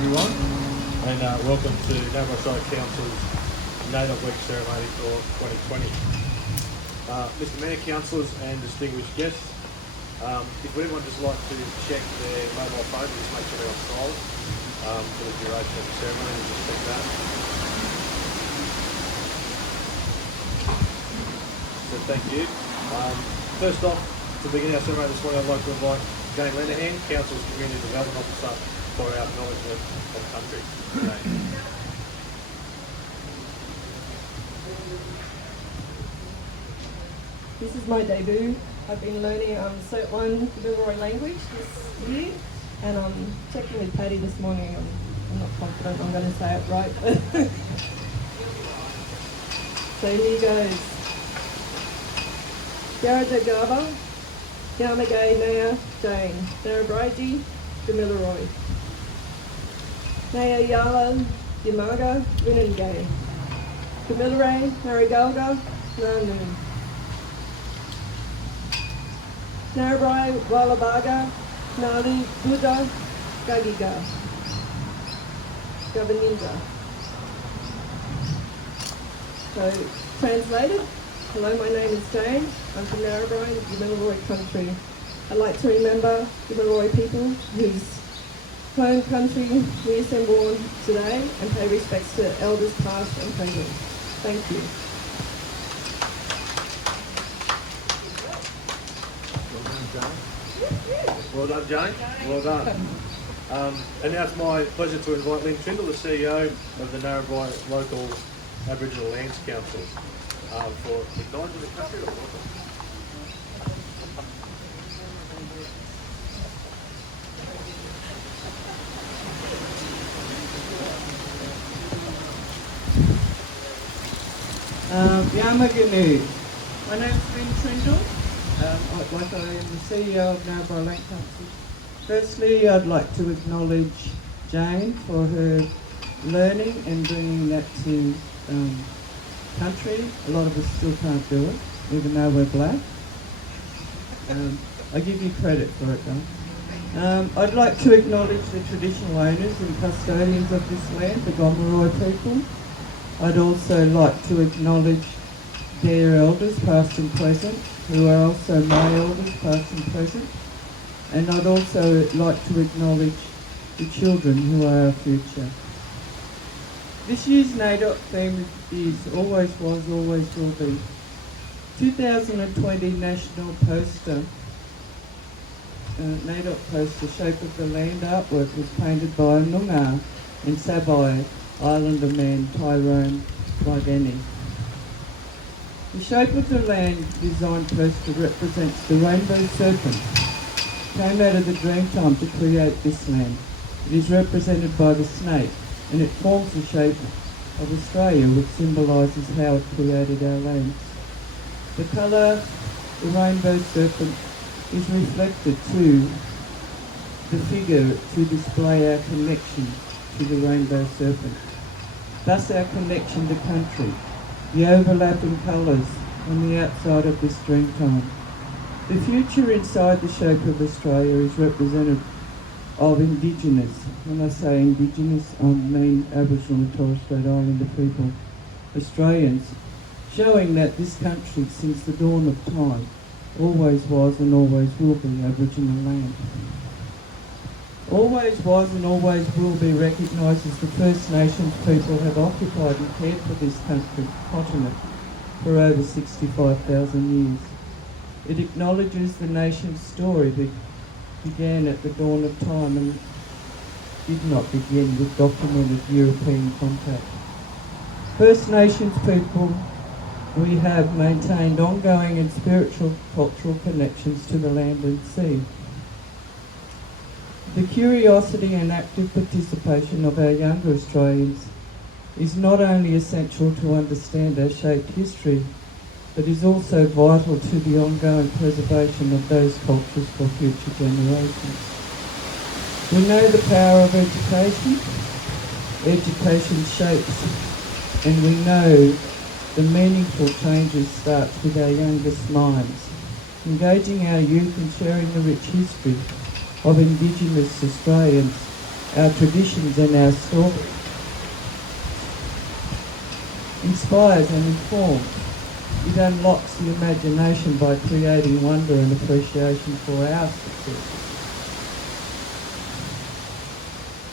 everyone, and welcome to Narrabri Shire Council's NAIDOC Week ceremony for 2020. Mr Mayor, councillors and distinguished guests, if anyone just like to check their mobile phone, just make sure they're on silent for the duration of the ceremony, and just check that. So thank you. First off, to begin our ceremony this morning, I'd like to invite Gamilaraay, Council's Community Development Officer, for our acknowledgement of country. This is my debut. I've been learning Cert 1 Gamilaraay language this year, and I'm checking with Paddy this morning. I'm not confident I'm going to say it right. So here goes. Yarra Gaba, Gamilaraay Naya Jane, Narrabri, Gamilaraay. Naya Yala Yamaga Winangay. Gamilaraay, Naragalga, Nanu. Narrabri, Wallabaga, Nali, Buddha, Gagiga. Gabaninga. So, translated, hello, my name is Jane. I'm from Narrabri, Gamilaraay country. I'd like to remember Gamilaraay people whose home country we assemble on today and pay respects to elders past and present. Thank you. Well done, Jane. Well done. And now it's my pleasure to invite Lynn Trindle, the CEO of the Narrabri Local Aboriginal Lands Council, for acknowledgement of the country. Welcome. Yamaganu. My name is Lynn Trindle. I am the CEO of Narrabri Land Council. Firstly, I'd like to acknowledge Jane for her learning and bringing that to country. A lot of us still can't do it, even though we're black. I give you credit for it though. I'd like to acknowledge the traditional owners and custodians of this land, the Gamilaraay people. I'd also like to acknowledge their elders, past and present, who are also my elders, past and present. And I'd also like to acknowledge the children who are our future. This year's NAIDOC theme is Always Was, Always Will Be. 2020 national poster, NAIDOC poster, Shape of the Land artwork was painted by Noongar and Sabai Islander man Tyrone Waigani. The Shape of the Land design poster represents the rainbow serpent. Came out of the Dreamtime to create this land. It is represented by the snake, and it forms the shape of Australia, which symbolises how it created our lands. The colour, the rainbow serpent, is reflected to the figure to display our connection to the rainbow serpent. Thus our connection to country, the overlapping colours on the outside of this Dreamtime. The future inside the shape of Australia is representative of Indigenous. When I say Indigenous, I mean Aboriginal and Torres Strait Islander people, Australians, showing that this country, since the dawn of time, always was and always will be Aboriginal land. Always was and always will be recognised as the First Nations people have occupied and cared for this country, continent, for over 65,000 years. It acknowledges the nation's story that began at the dawn of time and did not begin with documented European contact. First Nations people, we have maintained ongoing and spiritual cultural connections to the land and sea. The curiosity and active participation of our younger Australians is not only essential to understand our shaped history, but is also vital to the ongoing preservation of those cultures for future generations. We know the power of education. Education shapes, and we know the meaningful changes starts with our youngest minds. Engaging our youth in sharing the rich history of Indigenous Australians our traditions and our stories. Inspires and informs. It unlocks the imagination by creating wonder and appreciation for our success.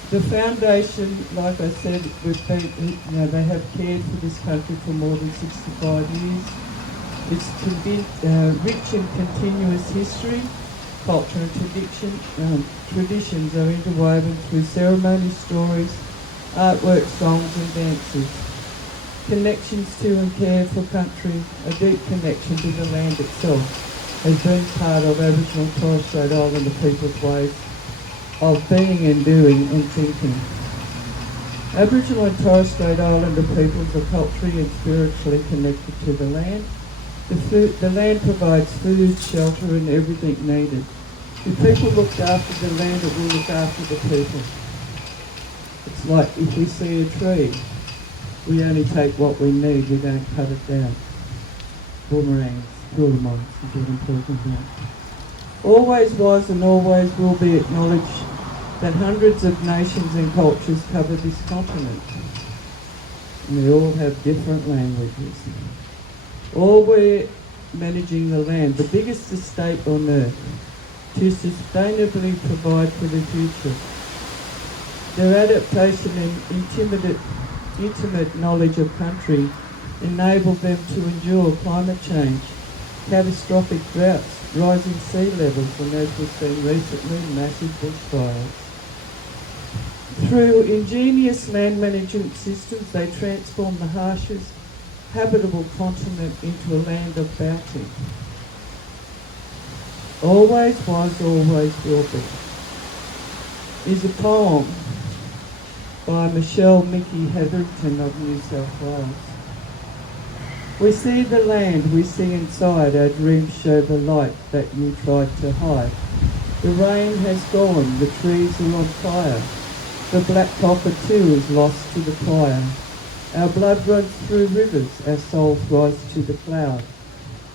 The foundation, like I said, they have cared for this country for more than 65 years. It's rich in continuous history, culture and traditions are interwoven through ceremony, stories, artwork, songs and dances. Connections to and care for country, a deep connection to the land itself, has been part of Aboriginal and Torres Strait Islander people's ways of being and doing and thinking. Aboriginal and Torres Strait Islander peoples are culturally and spiritually connected to the land. The land provides food, shelter and everything needed. If people looked after the land, it will look after the people. It's like if we see a tree, we only take what we need, we don't cut it down. Boomerangs, Gurumons is what I'm talking about. Always was and always will be acknowledged that hundreds of nations and cultures cover this continent. And they all have different languages. All we're managing the land, the biggest estate on earth, to sustainably provide for the future. Their adaptation and intimate knowledge of country enable them to endure climate change, catastrophic droughts, rising sea levels, and as we've seen recently, massive bushfires. Through ingenious land management systems, they transform the harshest habitable continent into a land of bounty. Always was, always will be, is a poem by Michelle Mickey Hetherington of New South Wales. We see the land, we see inside, our dreams show the light that you tried to hide. The rain has gone, the trees are on fire, the black cockatoo is lost to the choir. Our blood runs through rivers, our souls rise to the cloud.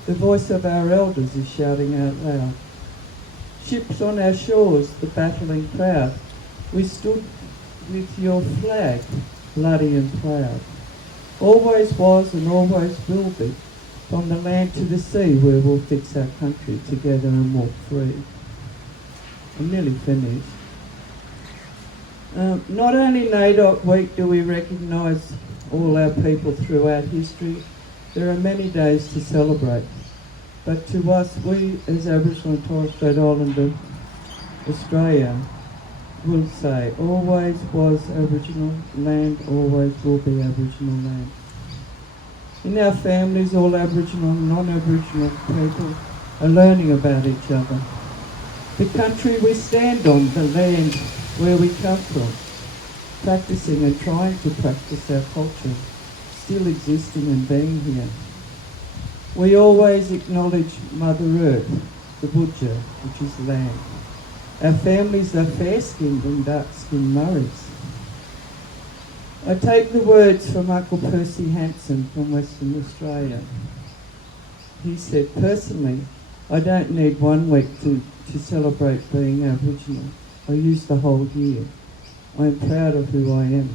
The voice of our elders is shouting out loud. Ships on our shores, the battling crowd, we stood with your flag, bloody and proud. Always was and always will be, from the land to the sea, where we'll fix our country together and walk free. I'm nearly finished. Not only NAIDOC Week do we recognise all our people throughout history, there are many days to celebrate. But to us, we as Aboriginal and Torres Strait Islander Australia will say, always was Aboriginal land, always will be Aboriginal land. In our families, all Aboriginal and non-Aboriginal people are learning about each other. The country we stand on, the land where we come from, practicing and trying to practice our culture, still existing and being here. We always acknowledge Mother Earth, the Budja, which is land. Our families are fair-skinned and dark-skinned Murrays. I take the words from Uncle Percy Hanson from Western Australia. He said, personally, I don't need 1 week to celebrate being Aboriginal. I use the whole year. I am proud of who I am.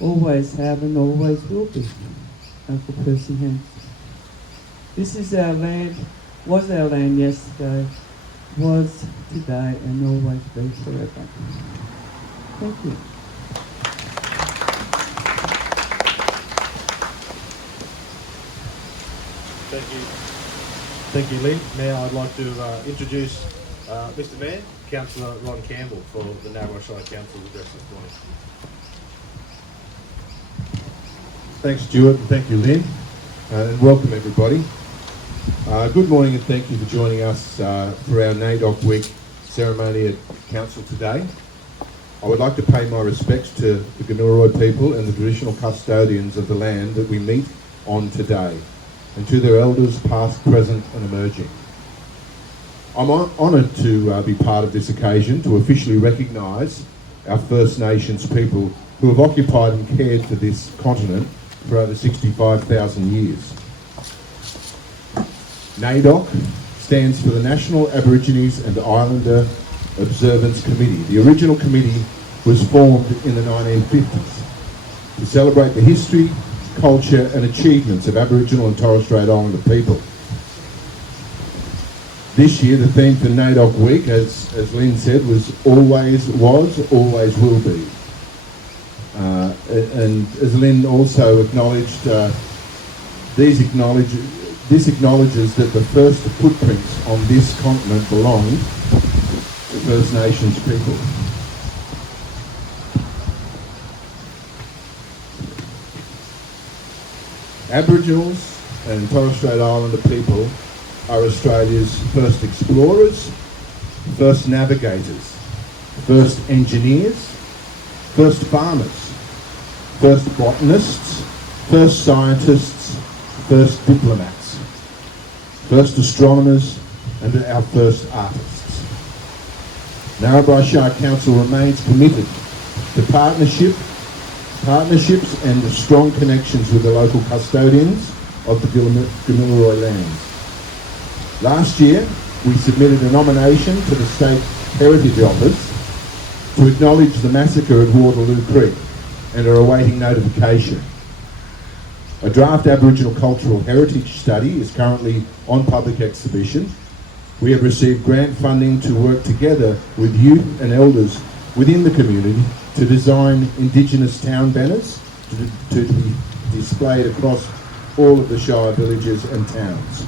Always have and always will be. Uncle Percy Hanson. This is our land, was our land yesterday, was today and always be forever. Thank you. Thank you, Lynn. Now I'd like to introduce Mr. Mayor, Councillor Ron Campbell, for the Narrabri Shire Council's address this morning. Thanks, Stuart, and thank you, Lynn, and welcome everybody. Good morning and thank you for joining us for our NAIDOC Week ceremony at Council today. I would like to pay my respects to the Gamilaraay people and the traditional custodians of the land that we meet on today, and to their elders past, present and emerging. I'm honoured to be part of this occasion to officially recognise our First Nations people who have occupied and cared for this continent for over 65,000 years. NAIDOC stands for the National Aborigines and Islander Observance Committee, the original committee was formed in the 1950s to celebrate the history, culture and achievements of Aboriginal and Torres Strait Islander people. This year, the theme for NAIDOC Week, as Lynn said, was, always will be. And as Lynn also acknowledged, this acknowledges that the first footprints on this continent belonged to First Nations people. Aboriginals and Torres Strait Islander people are Australia's first explorers, first navigators, first engineers, first farmers, first botanists, first scientists, first diplomats, first astronomers, and our first artists. Narrabri Shire Council remains committed to partnerships and strong connections with the local custodians of the Gamilaraay lands. Last year, we submitted a nomination to the State Heritage Office to acknowledge the massacre at Waterloo Creek and are awaiting notification. A draft Aboriginal cultural heritage study is currently on public exhibition. We have received grant funding to work together with youth and elders within the community to design Indigenous town banners to be displayed across all of the Shire villages and towns.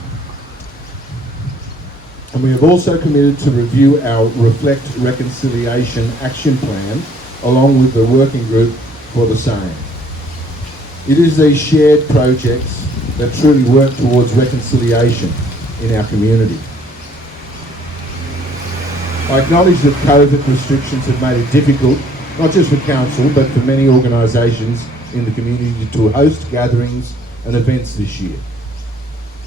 And we have also committed to review our Reflect Reconciliation Action Plan along with the working group for the same. It is these shared projects that truly work towards reconciliation in our community. I acknowledge that COVID restrictions have made it difficult, not just for Council, but for many organisations in the community to host gatherings and events this year.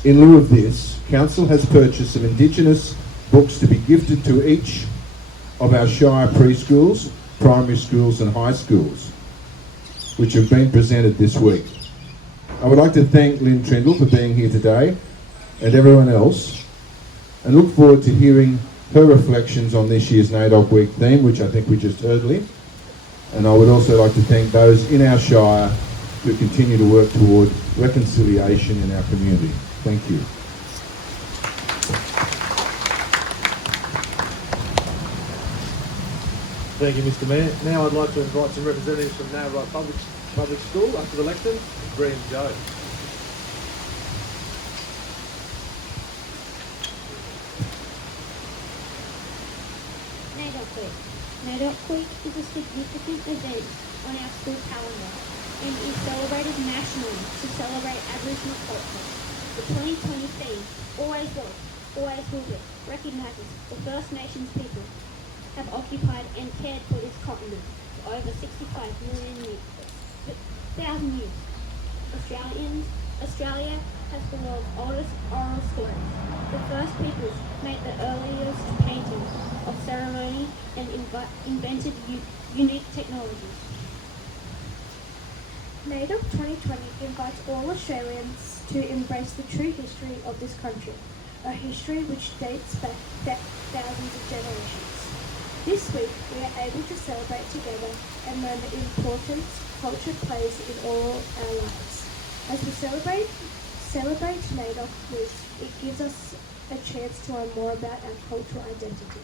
In lieu of this, Council has purchased some Indigenous books to be gifted to each of our Shire preschools, primary schools and high schools, which have been presented this week. I would like to thank Lynn Trindle for being here today and everyone else, and look forward to hearing her reflections on this year's NAIDOC Week theme, which I think we just heard, Lynn. And I would also like to thank those in our Shire who continue to work toward reconciliation in our community. Thank you. Thank you, Mr. Mayor. Now I'd like to invite some representatives from Narrabri Public School up to the lectern, Bree and Joe. NAIDOC Week. NAIDOC Week is a significant event on our school calendar and is celebrated nationally to celebrate Aboriginal culture. The 2020 theme, Always Was, Always Will Be, recognises the First Nations people have occupied and cared for this continent for over 65 million years. Australia has the world's oldest oral stories. The first peoples made the earliest paintings of ceremony and invented unique technologies. NAIDOC 2020 invites all Australians to embrace the true history of this country, a history which dates back thousands of generations. This week, we are able to celebrate together and learn the importance culture plays in all our lives. As we celebrate NAIDOC Week, it gives us a chance to learn more about our cultural identity.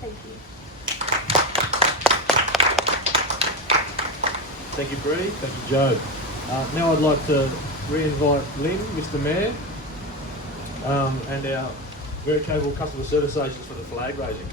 Thank you. Thank you, Bree. Thank you, Joe. Now I'd like to re-invite Lynn, Mr. Mayor, and our very capable customer service agents for the flag raising.